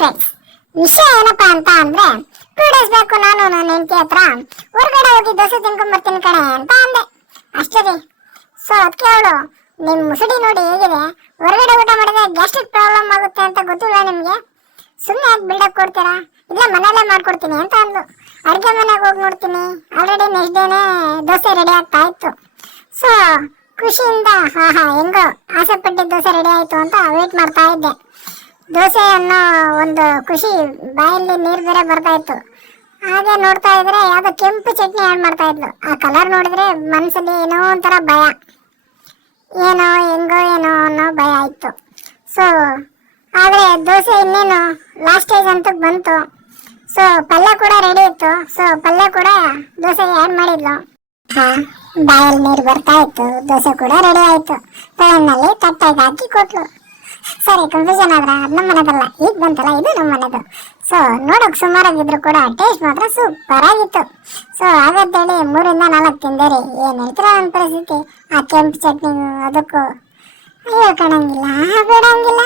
Friends, ವಿಷಯ ಏನಪ್ಪಾ ಅಂತ ಅಂದ್ರೆ 2 ಡೇಸ್ ಬೇಕು ನಾನು ನನ್ನ ಹೆಂಡತಿ ಹತ್ರ ಹೊರಗಡೆ ಹೋಗಿ ದೋಸೆ ತಿನ್ಕೊಂಡ್ ಬರ್ತೀನಿ ಕಣೆ ಅಂತ ಅಂದೆ ಅಷ್ಟೇ. ಸೊ ಅದಕ್ಕೆ ಅವಳು ನಿಮ್ ಮುಸುಡಿ ನೋಡಿ ಹೇಗಿದೆ, ಹೊರಗಡೆ ಊಟ ಮಾಡಿದ್ರೆ ಗ್ಯಾಸ್ಟ್ರಿಕ್ ಪ್ರಾಬ್ಲಮ್ ಆಗುತ್ತೆ ಅಂತ ಗೊತ್ತಿಲ್ಲ ನಿಮ್ಗೆ, ಸುಮ್ಮನೆ ಯಾಕೆ ಬಿಲ್ಡಪ್ ಕೊಡ್ತೀರಾ, ಇಲ್ಲ ಮನೆಯಲ್ಲೇ ಮಾಡ್ಕೊಡ್ತೀನಿ ಅಂತ ಅಂದ್ಲು. ಅಡುಗೆ ಮನೆಗೆ ಹೋಗಿ ನೋಡ್ತೀನಿ, ಆಲ್ರೆಡಿ ನೆಕ್ಸ್ಟ್ ಡೇನೆ ದೋಸೆ ರೆಡಿ ಆಗ್ತಾ ಇತ್ತು. ಸೊ ಖುಷಿಯಿಂದ ಹಾ ಹೆಂಗೋ ಆಸೆ ಪಟ್ಟಿದ್ದ ದೋಸೆ ರೆಡಿ ಆಯ್ತು ಅಂತ ವೇಟ್ ಮಾಡ್ತಾ ಇದ್ದೆ. ದೋಸೆ ಅನ್ನೋ ಒಂದು ಖುಷಿ, ಬಾಯಲ್ಲಿ ನೀರು ಬೇರೆ ಬರ್ತಾ ಇತ್ತು. ಹಾಗೆ ನೋಡ್ತಾ ಇದ್ರೆ ಯಾವ್ದೋ ಕೆಂಪು ಚಟ್ನಿ ಆಡ್ ಮಾಡ್ತಾ ಇದ್ಲು. ಆ ಕಲರ್ ನೋಡಿದ್ರೆ ಮನಸ್ಸಲ್ಲಿ ಏನೋ ಒಂಥರ ಭಯ, ಏನೋ ಹೆಂಗೋ ಏನೋ ಅನ್ನೋ ಭಯ ಇತ್ತು. ಸೊ ಆದ್ರೆ ದೋಸೆ ಇನ್ನೇನು ಲಾಸ್ಟ್ ಸ್ಟೇಜ್ ಅಂತೂ ಬಂತು. ಸೊ ಪಲ್ಯ ಕೂಡ ರೆಡಿ ಇತ್ತು. ಸೊ ಪಲ್ಯ ಕೂಡ ದೋಸೆಗೆ ಆ್ಯಡ್ ಮಾಡಿದ್ಲು. ಬಾಯಲ್ಲಿ ನೀರು ಬರ್ತಾ ಇತ್ತು, ದೋಸೆ ಕೂಡ ರೆಡಿ ಆಯ್ತು. ಪ್ಯಾನ್ನಲ್ಲಿ ತಟ್ಟೆಗೆ ಹಾಕಿ ಕೊಟ್ಲು. ಸರಿ, ಕನ್ಫ್ಯೂಷನ್ ಆದ್ರೆ ಅದು ನಮ್ಮ ಮನೆದಲ್ಲ, ಈಗ ಬಂತಲ್ಲ ಇದು ನಮ್ಮ ಮನೆದು. ಸೊ ನೋಡೋಕೆ ಸುಮಾರಾಗಿದ್ರು ಕೂಡ ಟೇಸ್ಟ್ ಮಾತ್ರ ಸೂಪರ್ ಆಗಿತ್ತು. ಸೊ ಹಾಗಂತೇಳಿ 3-4 ತಿಂದೇರಿ, ಏನು ಹೇಳ್ತೀರಾ ನನ್ನ ಪರಿಸ್ಥಿತಿ. ಆ ಕೆಂಪು ಚಟ್ನಿ ಅದಕ್ಕೂ ಅಯ್ಯೋ ಕಾಣಂಗಿಲ್ಲ ಬಿಡಂಗಿಲ್ಲ.